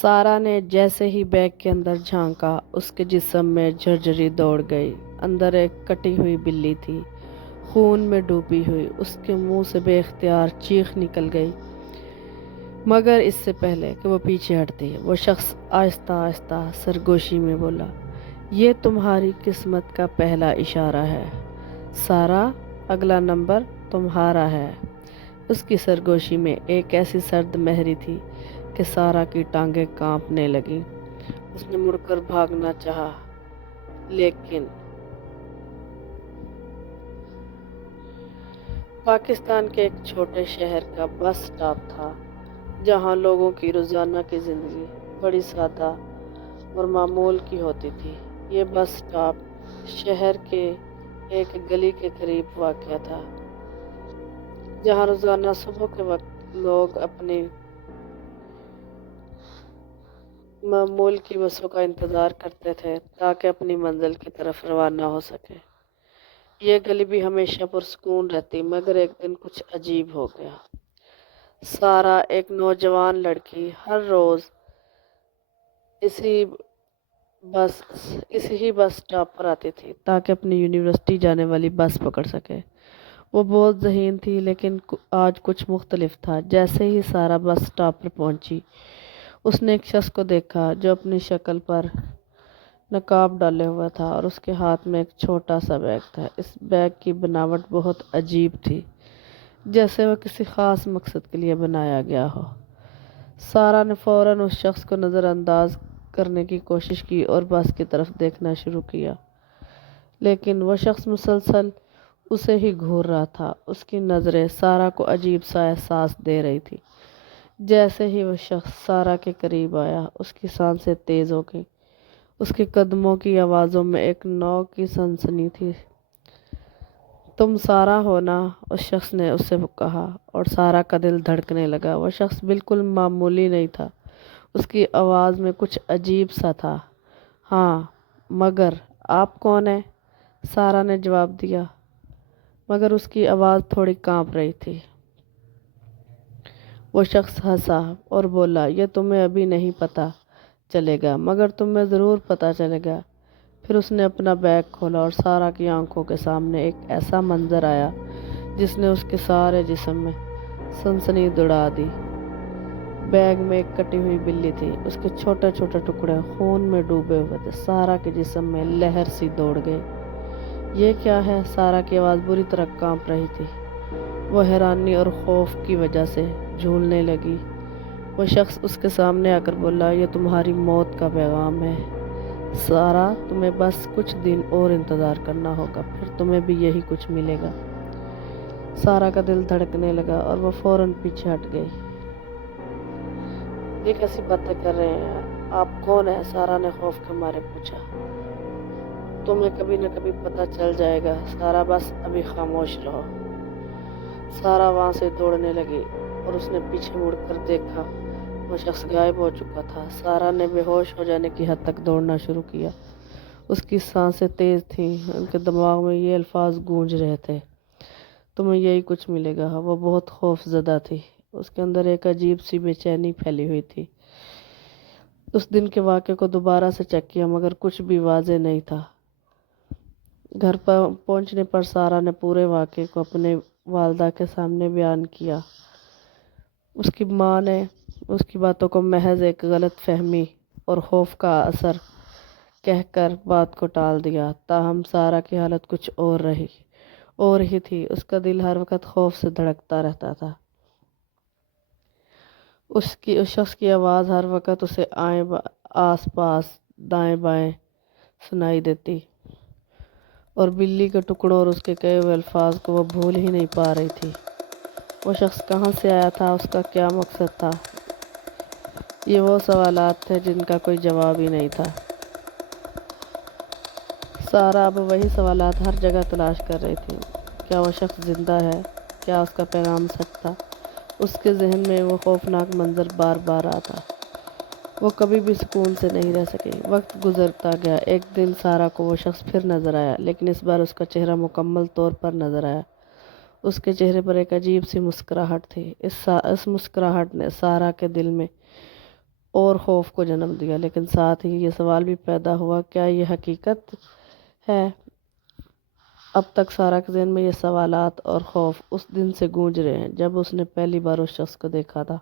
سارا نے جیسے ہی بیگ کے اندر جھانکا اس کے جسم میں جھرجھری دوڑ گئی۔ اندر ایک کٹی ہوئی بلی تھی، خون میں ڈوبی ہوئی۔ اس کے منہ سے بے اختیار چیخ نکل گئی، مگر اس سے پہلے کہ وہ پیچھے ہٹتی وہ شخص آہستہ آہستہ سرگوشی میں بولا، یہ تمہاری قسمت کا پہلا اشارہ ہے سارا، اگلا نمبر تمہارا ہے۔ اس کی سرگوشی میں ایک ایسی سرد مہری تھی کہ سارا کی ٹانگیں کانپنے لگیں۔ اس نے مڑ کر بھاگنا چاہا، لیکن پاکستان کے ایک چھوٹے شہر کا بس سٹاپ تھا جہاں لوگوں کی روزانہ کی زندگی بڑی سادہ اور معمول کی ہوتی تھی۔ یہ بس سٹاپ شہر کے ایک گلی کے قریب واقع تھا جہاں روزانہ صبح کے وقت لوگ اپنی معمول کی بسوں کا انتظار کرتے تھے تاکہ اپنی منزل کی طرف روانہ ہو سکے۔ یہ گلی بھی ہمیشہ پرسکون رہتی، مگر ایک دن کچھ عجیب ہو گیا۔ سارا، ایک نوجوان لڑکی، ہر روز اسی ہی بس سٹاپ پر آتی تھی تاکہ اپنی یونیورسٹی جانے والی بس پکڑ سکے۔ وہ بہت ذہین تھی، لیکن آج کچھ مختلف تھا۔ جیسے ہی سارا بس سٹاپ پر پہنچی، اس نے ایک شخص کو دیکھا جو اپنی شکل پر نقاب ڈالے ہوا تھا اور اس کے ہاتھ میں ایک چھوٹا سا بیگ تھا۔ اس بیگ کی بناوٹ بہت عجیب تھی، جیسے وہ کسی خاص مقصد کے لیے بنایا گیا ہو۔ سارا نے فوراً اس شخص کو نظر انداز کرنے کی کوشش کی اور بس کی طرف دیکھنا شروع کیا، لیکن وہ شخص مسلسل اسے ہی گھور رہا تھا۔ اس کی نظریں سارا کو عجیب سا احساس دے رہی تھی۔ جیسے ہی وہ شخص سارا کے قریب آیا، اس کی سانسیں تیز ہو گئیں۔ اس کے قدموں کی آوازوں میں ایک نوع کی سنسنی تھی۔ تم سارا ہو نا؟ اس شخص نے اس سے کہا، اور سارا کا دل دھڑکنے لگا۔ وہ شخص بالکل معمولی نہیں تھا، اس کی آواز میں کچھ عجیب سا تھا۔ ہاں، مگر آپ کون ہیں؟ سارا نے جواب دیا، مگر اس کی آواز تھوڑی کانپ رہی تھی۔ وہ شخص ہنسا اور بولا، یہ تمہیں ابھی نہیں پتہ چلے گا، مگر تمہیں ضرور پتہ چلے گا۔ پھر اس نے اپنا بیگ کھولا اور سارا کی آنکھوں کے سامنے ایک ایسا منظر آیا جس نے اس کے سارے جسم میں سنسنی دوڑا دی۔ بیگ میں ایک کٹی ہوئی بلی تھی، اس کے چھوٹے چھوٹے ٹکڑے خون میں ڈوبے ہوئے تھے۔ سارا کے جسم میں لہر سی دوڑ گئی۔ یہ کیا ہے؟ سارا کی آواز بری طرح کانپ رہی تھی۔ وہ حیرانی اور خوف کی وجہ سے جھولنے لگی۔ وہ شخص اس کے سامنے آ کر بولا، یہ تمہاری موت کا پیغام ہے سارا، تمہیں بس کچھ دن اور انتظار کرنا ہوگا، پھر تمہیں بھی یہی کچھ ملے گا۔ سارا کا دل دھڑکنے لگا اور وہ فوراً پیچھے ہٹ گئی۔ یہ کیسی باتیں کر رہے ہیں؟ آپ کون ہیں؟ سارا نے خوف کے مارے پوچھا۔ تمہیں کبھی نہ کبھی پتہ چل جائے گا سارا، بس ابھی خاموش رہو۔ سارا وہاں سے دوڑنے لگی اور اس نے پیچھے مڑ کر دیکھا، وہ شخص غائب ہو چکا تھا۔ سارا نے بے ہوش ہو جانے کی حد تک دوڑنا شروع کیا۔ اس کی سانسیں تیز تھیں، ان کے دماغ میں یہ الفاظ گونج رہے تھے، تمہیں یہی کچھ ملے گا۔ وہ بہت خوف زدہ تھی، اس کے اندر ایک عجیب سی بے چینی پھیلی ہوئی تھی۔ اس دن کے واقعے کو دوبارہ سے چیک کیا، مگر کچھ بھی واضح نہیں تھا۔ گھر پر پہنچنے پر سارا نے پورے واقعے کو اپنے والدہ کے سامنے بیان کیا۔ اس کی ماں نے اس کی باتوں کو محض ایک غلط فہمی اور خوف کا اثر کہہ کر بات کو ٹال دیا، تاہم سارا کی حالت کچھ اور ہی تھی۔ اس کا دل ہر وقت خوف سے دھڑکتا رہتا تھا۔ اس شخص کی آواز ہر وقت اسے آس پاس دائیں بائیں سنائی دیتی، اور بلی کے ٹکڑوں اور اس کے کہے ہوئے الفاظ کو وہ بھول ہی نہیں پا رہی تھی۔ وہ شخص کہاں سے آیا تھا؟ اس کا کیا مقصد تھا؟ یہ وہ سوالات تھے جن کا کوئی جواب ہی نہیں تھا۔ سارا اب وہی سوالات ہر جگہ تلاش کر رہی تھی۔ کیا وہ شخص زندہ ہے؟ کیا اس کا پیغام سچ تھا؟ اس کے ذہن میں وہ خوفناک منظر بار بار آتا۔ وہ کبھی بھی سکون سے نہیں رہ سکی۔ وقت گزرتا گیا۔ ایک دن سارا کو وہ شخص پھر نظر آیا، لیکن اس بار اس کا چہرہ مکمل طور پر نظر آیا۔ اس کے چہرے پر ایک عجیب سی مسکراہٹ تھی۔ اس مسکراہٹ نے سارا کے دل میں اور خوف کو جنم دیا، لیکن ساتھ ہی یہ سوال بھی پیدا ہوا، کیا یہ حقیقت ہے؟ اب تک سارا کے ذہن میں یہ سوالات اور خوف اس دن سے گونج رہے ہیں جب اس نے پہلی بار اس شخص کو دیکھا تھا۔